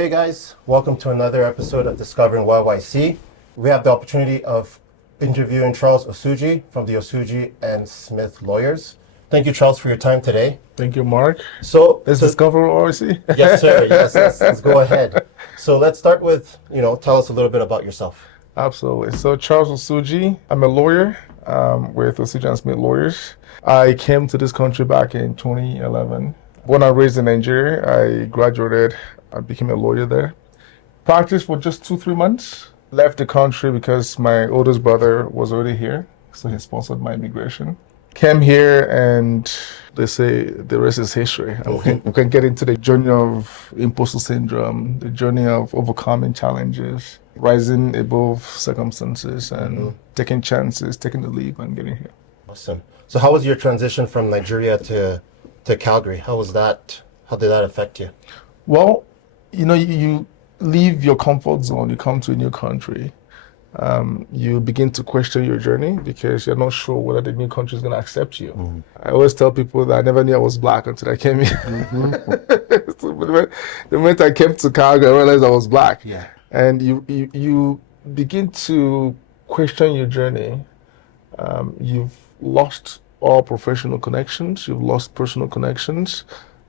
Hey guys, welcome to another episode of Discovering YYC. We have the opportunity of interviewing Charles Osuji from the Osuji and Smith Lawyers. Thank you, Charles, for your time today. Thank you, Mark. So Let's discover ORC. Yes, sir. Yes, let's go ahead. So let's start with, tell us a little bit about yourself. Absolutely. So Charles Osuji, I'm a lawyer with Osuji and Smith Lawyers. I came to this country back in 2011. When I raised in Nigeria, I graduated. I became a lawyer there. Practiced for just 2-3 months. Left the country because my oldest brother was already here, so he sponsored my immigration. Came here and they say the rest is history. And we can get into the journey of imposter syndrome, the journey of overcoming challenges, rising above circumstances and taking chances, taking the leap and getting here. Awesome. So how was your transition from Nigeria to Calgary? How did that affect you? Well, you leave your comfort zone, you come to a new country. You begin to question your journey because you're not sure whether the new country is going to accept you. I always tell people that I never knew I was black until I came here. So the moment I came to Calgary, I realized I was black. Yeah. And you begin to question your journey. You've lost all professional connections. You've lost personal connections.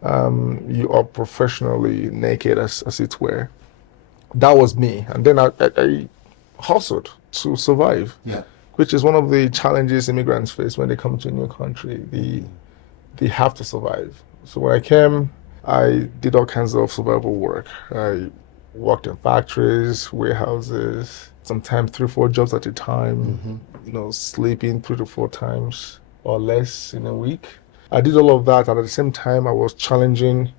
You are professionally naked, as it were. That was me. And then I hustled to survive, which is one of the challenges immigrants face when they come to a new country. They have to survive. So when I came, I did all kinds of survival work. I worked in factories, warehouses, sometimes 3-4 jobs at a time, sleeping 3 to 4 times or less in a week. I did all of that, and at the same time, I was challenging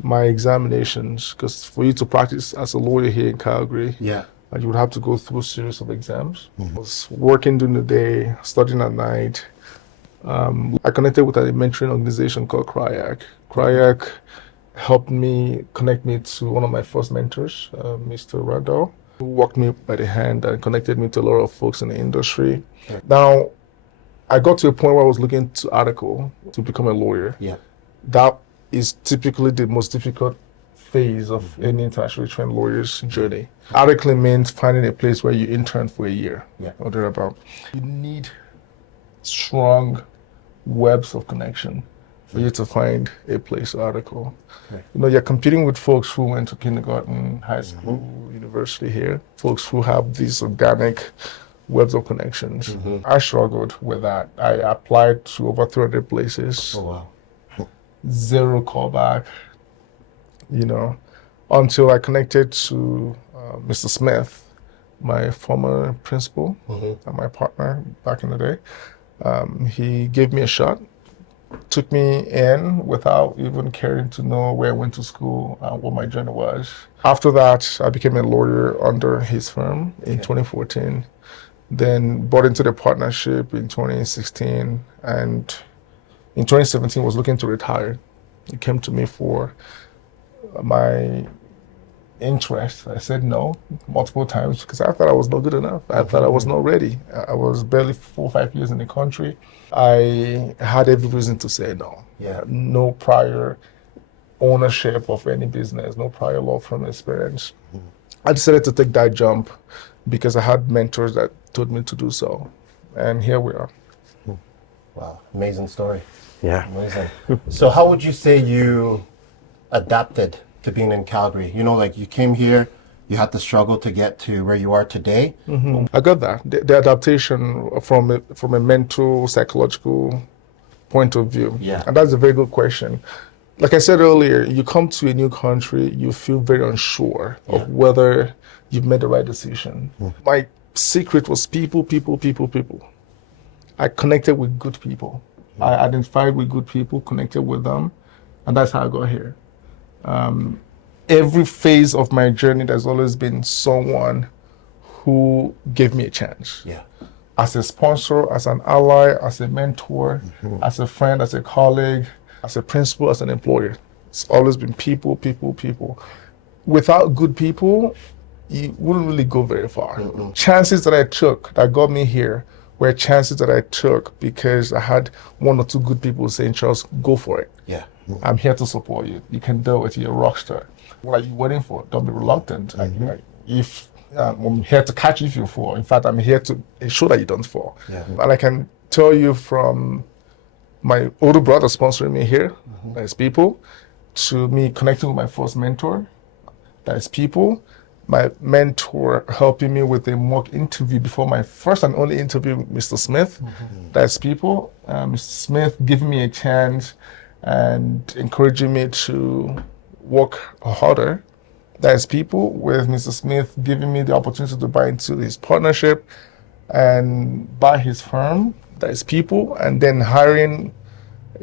my examinations, because for you to practice as a lawyer here in Calgary, you would have to go through a series of exams. I was working during the day, studying at night. I connected with a mentoring organization called CRIAC. CRIAC helped me connect me to one of my first mentors, Mr. Randall, who walked me by the hand and connected me to a lot of folks in the industry. Now, I got to a point where I was looking to article to become a lawyer. That is typically the most difficult phase of any internationally trained lawyer's journey. Articling means finding a place where you intern for a year or thereabout. You need strong webs of connection for you to find a place to article. You're competing with folks who went to kindergarten, high school, university here, folks who have these organic webs of connections. I struggled with that. I applied to over 300 places. Oh, wow. Zero callback, until I connected to Mr. Smith, my former principal and my partner back in the day. He gave me a shot, took me in without even caring to know where I went to school and what my journey was. After that, I became a lawyer under his firm in 2014. Then bought into the partnership in 2016, and in 2017 was looking to retire. He came to me for my interest. I said no multiple times because I thought I was not good enough. I thought I was not ready. I was barely 4 or 5 years in the country. I had every reason to say no. No prior ownership of any business, no prior law firm experience. I decided to take that jump because I had mentors that told me to do so. And here we are. Wow, amazing story. Yeah. Amazing. So how would you say you adapted to being in Calgary? You came here, you had to struggle to get to where you are today. I got that. The adaptation from a mental, psychological point of view. And that's a very good question. Like I said earlier, you come to a new country, you feel very unsure of whether you've made the right decision. My secret was people. I connected with good people. I identified with good people, connected with them, and that's how I got here. Every phase of my journey, there's always been someone who gave me a chance. As a sponsor, as an ally, as a mentor, as a friend, as a colleague, as a principal, as an employer. It's always been people. Without good people, you wouldn't really go very far. Chances that I took that got me here were chances that I took because I had 1 or 2 good people saying, Charles, go for it. I'm here to support you. You can do it. You're a rock star. What are you waiting for? Don't be reluctant. If I'm here to catch you if you fall. In fact, I'm here to ensure that you don't fall. Yeah. And I can tell you from my older brother sponsoring me here, there's people, to me connecting with my first mentor, there's people, my mentor helping me with a mock interview before my first and only interview with Mr. Smith, there's people, Mr. Smith giving me a chance and encouraging me to work harder. There's people with Mr. Smith giving me the opportunity to buy into his partnership and buy his firm. There's people, and then hiring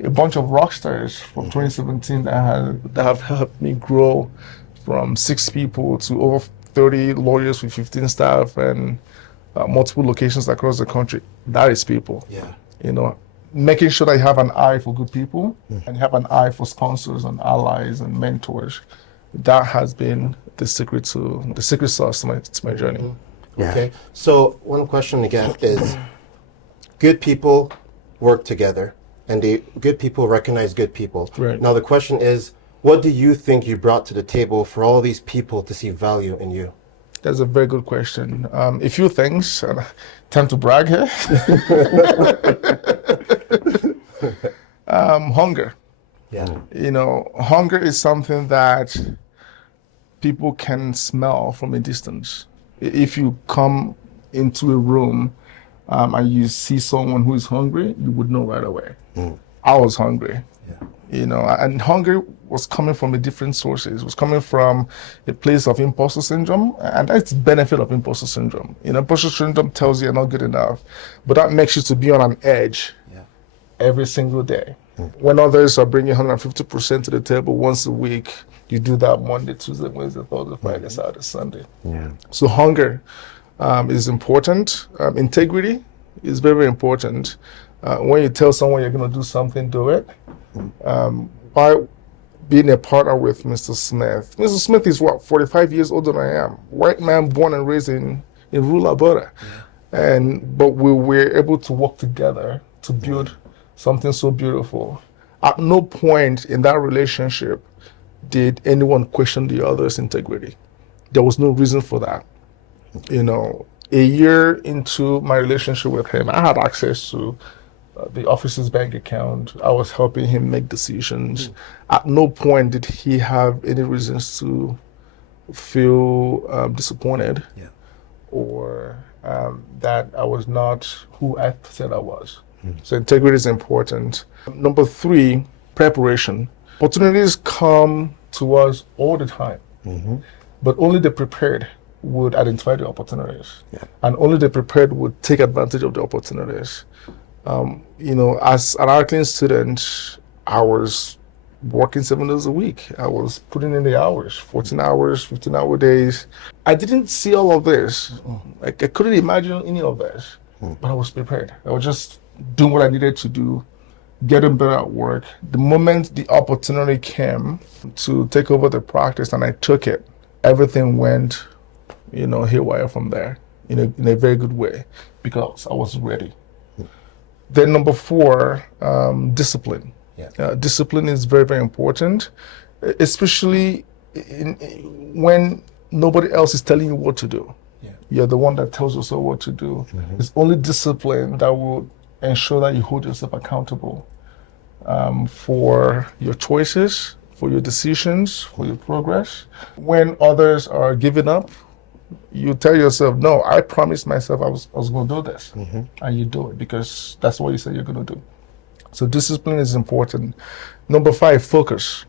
a bunch of rock stars from 2017 that have helped me grow from 6 people to over 30 lawyers with 15 staff and multiple locations across the country. That is people. Yeah. You know, making sure that you have an eye for good people and you have an eye for sponsors and allies and mentors. That has been the secret sauce to my journey. Yeah. Okay. So one question again is, good people work together, and good people recognize good people. Right. Now the question is, what do you think you brought to the table for all these people to see value in you? That's a very good question. A few things. Time to brag here. Hunger. Yeah. You know, hunger is something that people can smell from a distance. If you come into a room and you see someone who is hungry, you would know right away. I was hungry. Yeah. You know, and hunger was coming from a different sources. It was coming from a place of imposter syndrome, and that's the benefit of imposter syndrome. You know, imposter syndrome tells you you're not good enough, but that makes you to be on an edge every single day. When others are bringing 150% to the table once a week, you do that Monday, Tuesday, Wednesday, Thursday, Friday, Saturday, Sunday. Yeah. So hunger is important. Integrity is very, very important. When you tell someone you're going to do something, do it. By being a partner with Mr. Smith. Mr. Smith is 45 years older than I am. White man born and raised in rural Alberta. But we were able to work together to build something so beautiful. At no point in that relationship did anyone question the other's integrity. There was no reason for that. You know, a year into my relationship with him, I had access to the office's bank account. I was helping him make decisions. At no point did he have any reasons to feel disappointed or that I was not who I said I was. So integrity is important. Number 3, preparation. Opportunities come to us all the time, but only the prepared would identify the opportunities, and only the prepared would take advantage of the opportunities. You know, as an acting student, I was working 7 days a week. I was putting in the hours, 14 hours, 15-hour days. I didn't see all of this. Like, I couldn't imagine any of this, but I was prepared. I was just doing what I needed to do, getting better at work. The moment the opportunity came to take over the practice and I took it, everything went, you know, haywire from there in a very good way because I was ready. Then number 4, discipline. Discipline is very, very important, especially when nobody else is telling you what to do. You're the one that tells yourself what to do. It's only discipline that will ensure that you hold yourself accountable for your choices, for your decisions, for your progress. When others are giving up, you tell yourself, no, I promised myself I was going to do this. And you do it because that's what you said you're going to do. So discipline is important. Number 5, focus.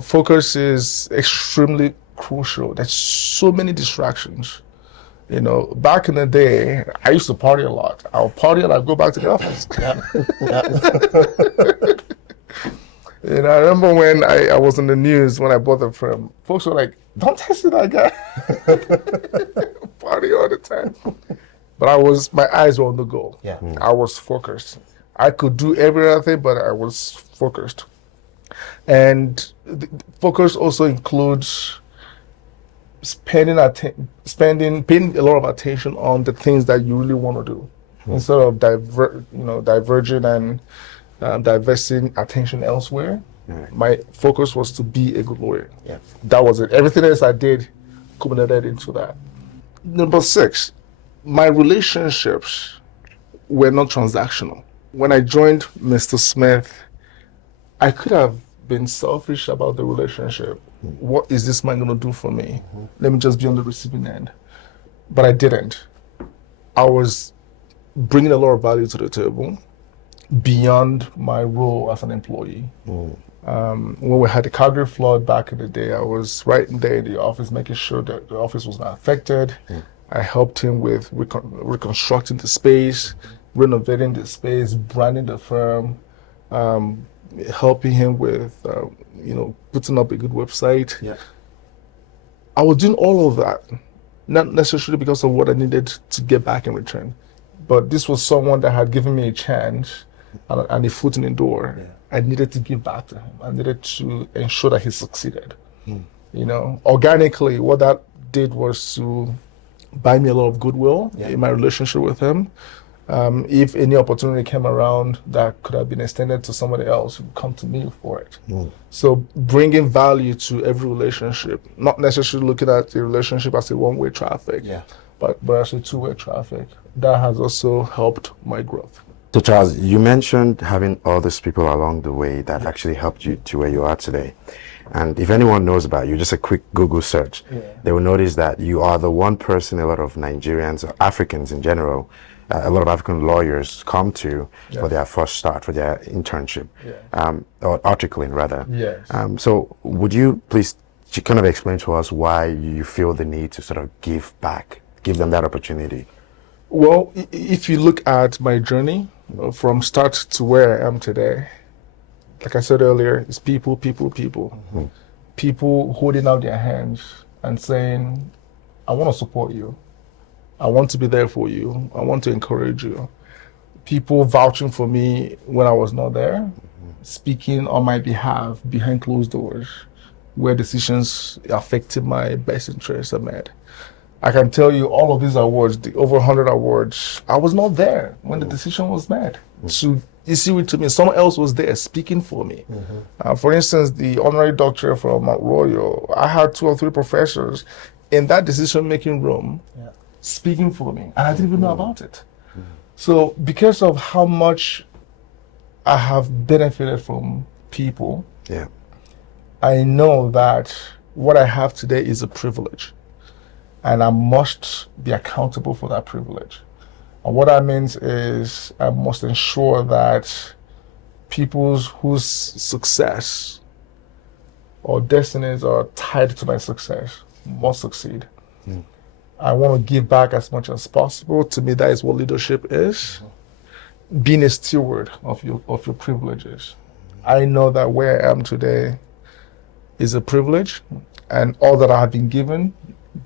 Focus is extremely crucial. There's so many distractions. You know, back in the day, I used to party a lot. I'll party and I'll go back to the office. And I remember when I was in the news when I bought the firm, folks were like, don't test it, that guy. Party all the time. But my eyes were on the goal. I was focused. I could do every other thing, but I was focused. And focus also includes paying a lot of attention on the things that you really want to do, instead of diverging and divesting attention elsewhere. Right. My focus was to be a good lawyer. Yeah. That was it. Everything else I did culminated into that. Number 6, my relationships were not transactional. When I joined Mr. Smith, I could have been selfish about the relationship. What is this man going to do for me? Let me just be on the receiving end. But I didn't. I was bringing a lot of value to the table beyond my role as an employee. When we had the Calgary flood back in the day, I was right there in the office making sure that the office was not affected. I helped him with reconstructing the space, renovating the space, branding the firm, helping him with, putting up a good website. Yeah. I was doing all of that, not necessarily because of what I needed to get back in return, but this was someone that had given me a chance and a foot in the door. Yeah. I needed to give back to him. I needed to ensure that he succeeded. Organically, what that did was to buy me a lot of goodwill in my relationship with him. If any opportunity came around that could have been extended to somebody else, who would come to me for it. So bringing value to every relationship, not necessarily looking at the relationship as a one-way traffic, but as a two-way traffic. That has also helped my growth. So Charles, you mentioned having all these people along the way that actually helped you to where you are today. And if anyone knows about you, just a quick Google search, they will notice that you are the one person a lot of Nigerians, or Africans in general, a lot of African lawyers come to for their first start, for their internship, or articling rather. Yes. So would you please kind of explain to us why you feel the need to sort of give back, give them that opportunity? Well, if you look at my journey from start to where I am today, like I said earlier, it's people. People holding out their hands and saying, I want to support you. I want to be there for you. I want to encourage you. People vouching for me when I was not there, speaking on my behalf behind closed doors, where decisions affected my best interests are made. I can tell you all of these awards, the over 100 awards, I was not there when the decision was made. To issue it to me, someone else was there speaking for me. For instance, the honorary doctorate from Mount Royal, I had 2 or 3 professors in that decision-making room speaking for me, and I didn't even know about it. So because of how much I have benefited from people, I know that what I have today is a privilege, and I must be accountable for that privilege. And what that means is I must ensure that people whose success or destinies are tied to my success must succeed. I want to give back as much as possible. To me, that is what leadership is. Being a steward of your privileges. I know that where I am today is a privilege, and all that I have been given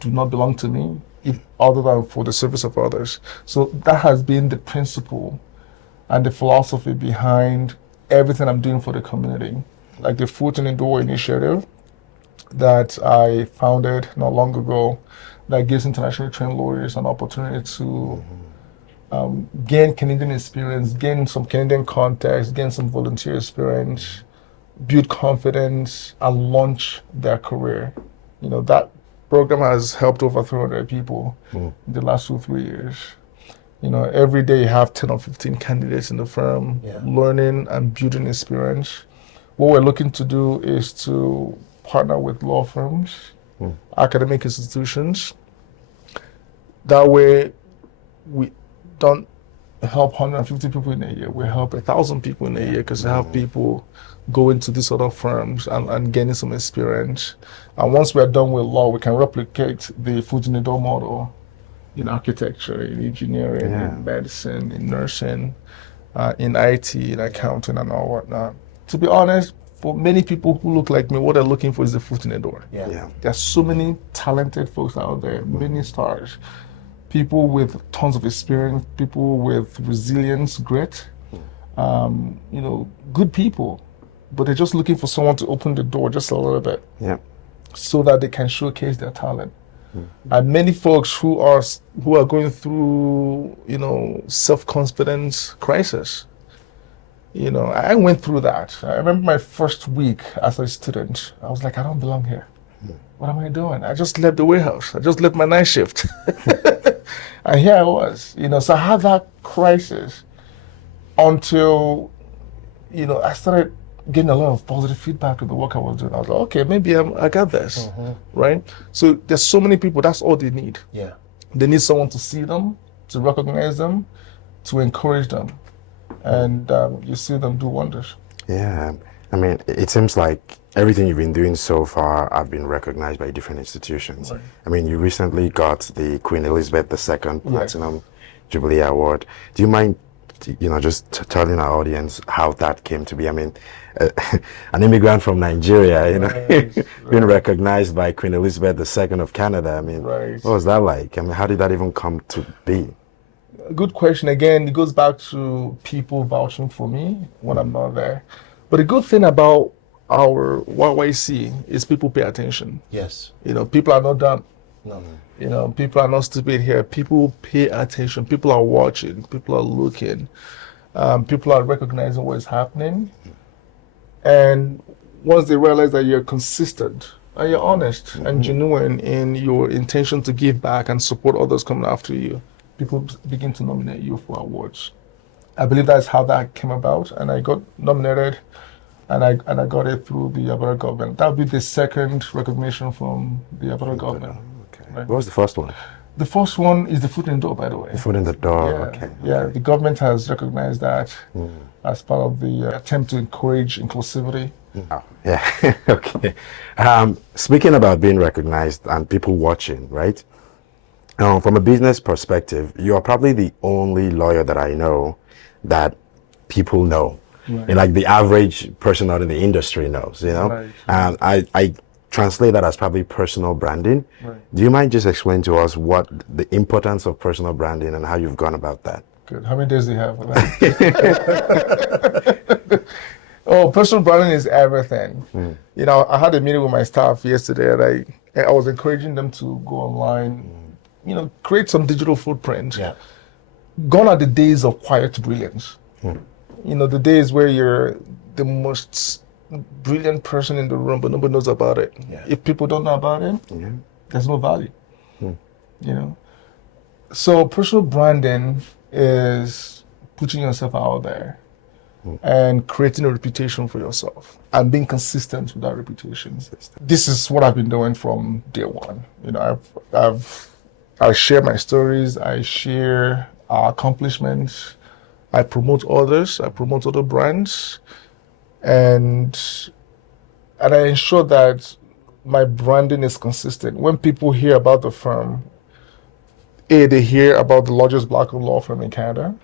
do not belong to me, other than for the service of others. So that has been the principle and the philosophy behind everything I'm doing for the community. Like the Foot in the Door initiative that I founded not long ago, that gives internationally trained lawyers an opportunity to gain Canadian experience, gain some Canadian context, gain some volunteer experience, build confidence, and launch their career. That program has helped over 300 people in the last 2-3 years. Every day you have 10 or 15 candidates in the firm learning and building experience. What we're looking to do is to partner with law firms, academic institutions. That way, we don't help 150 people in a year. We help 1,000 people in a year because we have people go into these other firms and gaining some experience. And once we're done with law, we can replicate the Foot in the Door model in architecture, in engineering, in medicine, in nursing, in IT, in accounting, and all whatnot. To be honest, for many people who look like me, what they're looking for is the foot in the door. There's so many talented folks out there, many stars, people with tons of experience, people with resilience, grit, good people, but they're just looking for someone to open the door just a little bit, so that they can showcase their talent. And many folks who are going through, self-confidence crisis, You know, I went through that. I remember my first week as a student. I was like, I don't belong here. What am I doing? I just left the warehouse. I just left my night shift. And here I was, you know, so I had that crisis until, you know, I started getting a lot of positive feedback with the work I was doing. I was like, okay, maybe I got this, right? So there's so many people, that's all they need. Yeah. They need someone to see them, to recognize them, to encourage them. And you see them do wonders. Yeah, I mean, it seems like everything you've been doing so far have been recognized by different institutions. Right. I mean, you recently got the Queen Elizabeth II Platinum Jubilee Award. Do you mind, you know, just telling our audience how that came to be? I mean, an immigrant from Nigeria, you know, being recognized by Queen Elizabeth II of Canada. I mean, what was that like? I mean, how did that even come to be? Good question. Again, it goes back to people vouching for me when I'm not there. But the good thing about our YYC is people pay attention. Yes. You know, people are not dumb. No. You know, people are not stupid here. People pay attention. People are watching. People are looking. People are recognizing what is happening. And once they realize that you're consistent and you're honest and genuine in your intention to give back and support others coming after you, people begin to nominate you for awards. I believe that's how that came about, and I got nominated, and I got it through the Alberta government. That would be the second recognition from the Alberta government. Okay. Right. What was the first one? The first one is the foot in the door, by the way. The foot in the door. Yeah, Okay. yeah. The government has recognized that as part of the attempt to encourage inclusivity. Oh, yeah. Okay. Speaking about being recognized and people watching, right? From a business perspective, you are probably the only lawyer that I know that people know. Right. And like the average person out in the industry knows, you know? Right. And I translate that as probably personal branding. Right. Do you mind just explain to us what the importance of personal branding and how you've gone about that? Good. How many days do you have for that? Oh, personal branding is everything. You know, I had a meeting with my staff yesterday, and I was encouraging them to go online, you know, create some digital footprint. Yeah. Gone are the days of quiet brilliance. You know, the days where you're the most brilliant person in the room, but nobody knows about it. Yeah. If people don't know about it, there's no value. You know, so personal branding is putting yourself out there and creating a reputation for yourself and being consistent with that reputation. This is what I've been doing from day one. You know, I share my stories, I share our accomplishments, I promote others, I promote other brands, and I ensure that my branding is consistent. When people hear about the firm, A, they hear about the largest black law firm in Canada.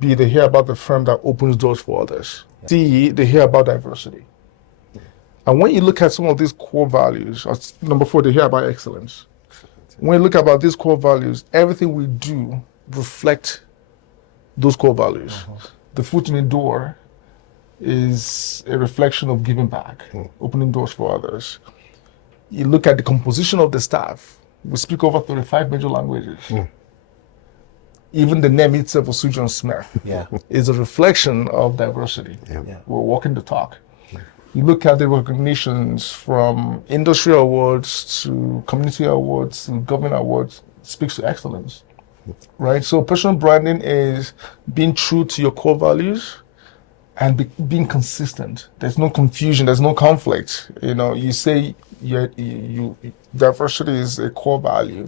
B, they hear about the firm that opens doors for others. C, they hear about diversity. And when you look at some of these core values, number 4, they hear about excellence. When you look about these core values, everything we do reflect those core values. The foot in the door is a reflection of giving back, opening doors for others. You look at the composition of the staff. We speak over 35 major languages. Even the name itself, Osuji and Smith, is a reflection of diversity. We're walking the talk. You look at the recognitions from industry awards to community awards to government awards, speaks to excellence, right? So personal branding is being true to your core values and being consistent. There's no confusion, there's no conflict. You know, you say diversity is a core value,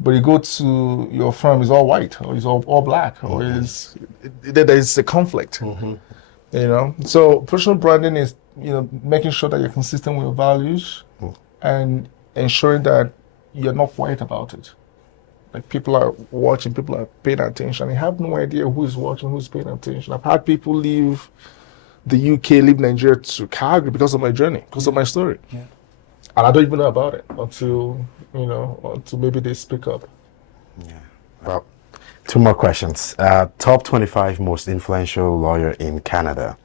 but you go to your firm, it's all white, or it's all black, or there's a conflict. You know, so personal branding is, you know, making sure that you're consistent with your values and ensuring that you're not quiet about it. Like people are watching, people are paying attention. I have no idea who is watching, who's paying attention. I've had people leave the UK, leave Nigeria to Calgary because of my journey, because of my story. And I don't even know about it until maybe they speak up. Well, 2 more questions. Top 25 most influential lawyer in Canada.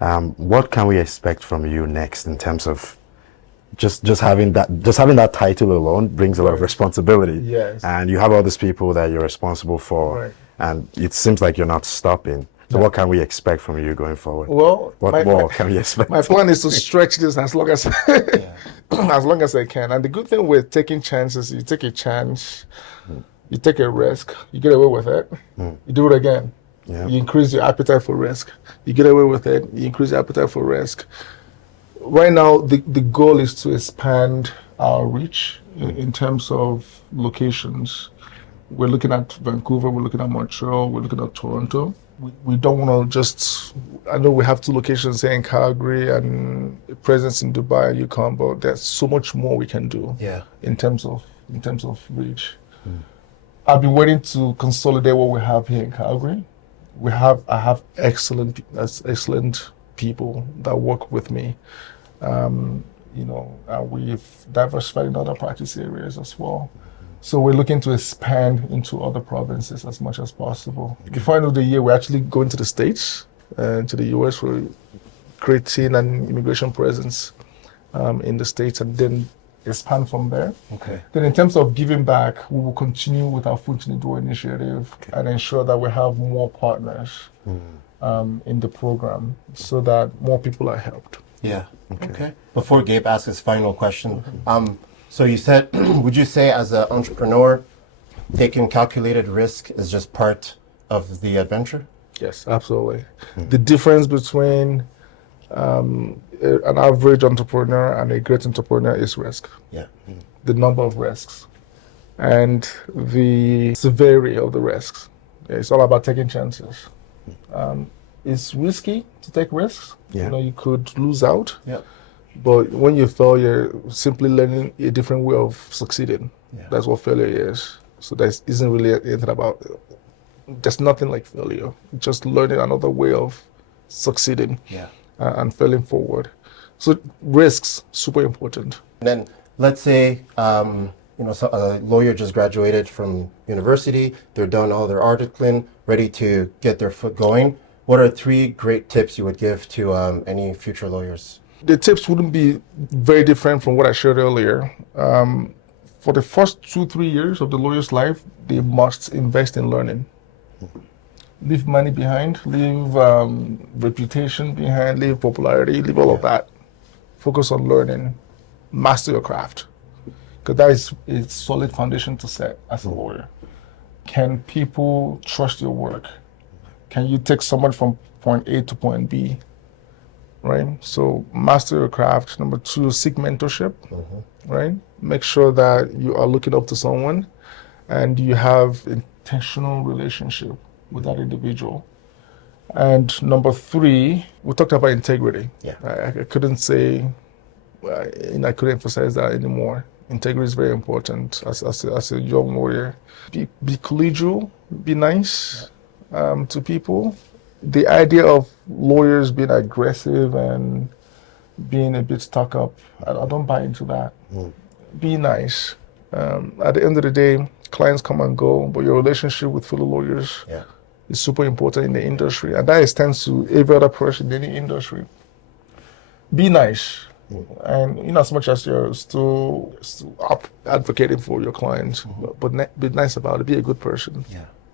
What can we expect from you next in terms of just having that title alone brings a lot of responsibility. Yes. And you have all these people that you're responsible for. Right. And it seems like you're not stopping. So what can we expect from you going forward? Well, What more can we expect? my plan is to stretch this as long as as long as I can. And the good thing with taking chances, you take a chance, you take a risk, you get away with it, you do it again. Yeah. You increase your appetite for risk. You get away with it, you increase your appetite for risk. Right now, the goal is to expand our reach in terms of locations. We're looking at Vancouver, we're looking at Montreal, we're looking at Toronto. We don't want to just, I know we have 2 locations here in Calgary and a presence in Dubai and Yukon, but there's so much more we can do in terms of reach. I've been waiting to consolidate what we have here in Calgary. I have excellent people that work with me. We've diversified in other practice areas as well. So we're looking to expand into other provinces as much as possible. Before end of the year, we're actually going to the States, to the US for creating an immigration presence in the States, and then expand from there. Okay. Then in terms of giving back, we will continue with our Foot in the Door initiative and ensure that we have more partners in the program so that more people are helped. Yeah. Okay. Before Gabe asks his final question, so you said, would you say as an entrepreneur, taking calculated risk is just part of the adventure? Yes, absolutely. The difference between an average entrepreneur and a great entrepreneur is risk. Yeah. The number of risks and the severity of the risks. It's all about taking chances. It's risky to take risks. Yeah. You could lose out. Yeah. But when you fail, you're simply learning a different way of succeeding. Yeah. That's what failure is. So there isn't really anything about, there's nothing like failure. Just learning another way of succeeding and failing forward. So risks, super important. And then let's say, so a lawyer just graduated from university, they're done all their articling, ready to get their foot going. What are 3 great tips you would give to any future lawyers? The tips wouldn't be very different from what I shared earlier. For the first 2-3 years of the lawyer's life, they must invest in learning. Leave money behind, leave reputation behind, leave popularity, leave all of that. Focus on learning, master your craft. Because that is a solid foundation to set as a lawyer. Can people trust your work? Can you take someone from point A to point B? Right? So master your craft. Number 2, seek mentorship. Right? Make sure that you are looking up to someone and you have intentional relationship with that individual. And number 3, we talked about integrity. Yeah. I couldn't say, I couldn't emphasize that anymore. Integrity is very important as a young lawyer. Be collegial, be nice to people. The idea of lawyers being aggressive and being a bit stuck up, I don't buy into that. Be nice. At the end of the day, clients come and go, but your relationship with fellow lawyers is super important in the industry. And that extends to every other person in any industry. Be nice. And in as much as you're still up advocating for your clients, but be nice about it. Be a good person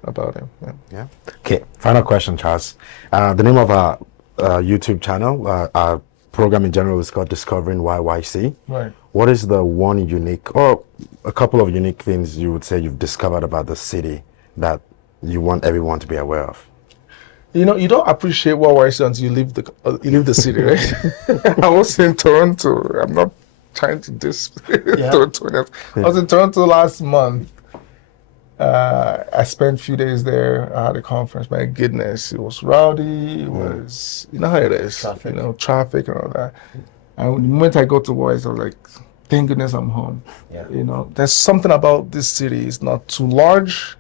about it. Yeah. Okay. Final question, Charles. The name of our YouTube channel, our program in general, is called Discovering YYC. Right. What is the one unique, or a couple of unique things you would say you've discovered about the city that you want everyone to be aware of? You don't appreciate YYC until you leave the city, right? I was in Toronto. I'm not trying to diss Toronto. I was in Toronto last month. I spent a few days there. I had a conference. My goodness, it was rowdy. It was, you know how it is, traffic and all that. And the moment I got to YYC, I was like, thank goodness I'm home. Yeah. There's something about this city. It's not too large.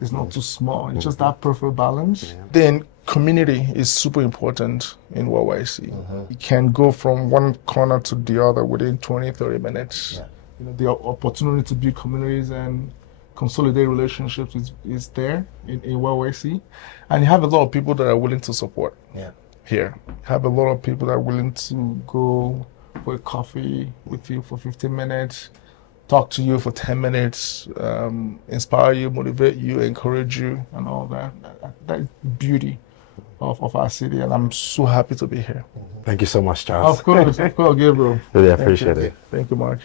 It's not too small. It's just that perfect balance. Then community is super important in YYC. You can go from one corner to the other within 20, 30 minutes. The opportunity to build communities and consolidate relationships is there in YYC. And you have a lot of people that are willing to support here. You have a lot of people that are willing to go for a coffee with you for 15 minutes, talk to you for 10 minutes, inspire you, motivate you, encourage you, and all that. That's beauty of our city, and I'm so happy to be here. Thank you so much, Charles. Of course, Gabriel. Really Thank appreciate you. it. Thank you much.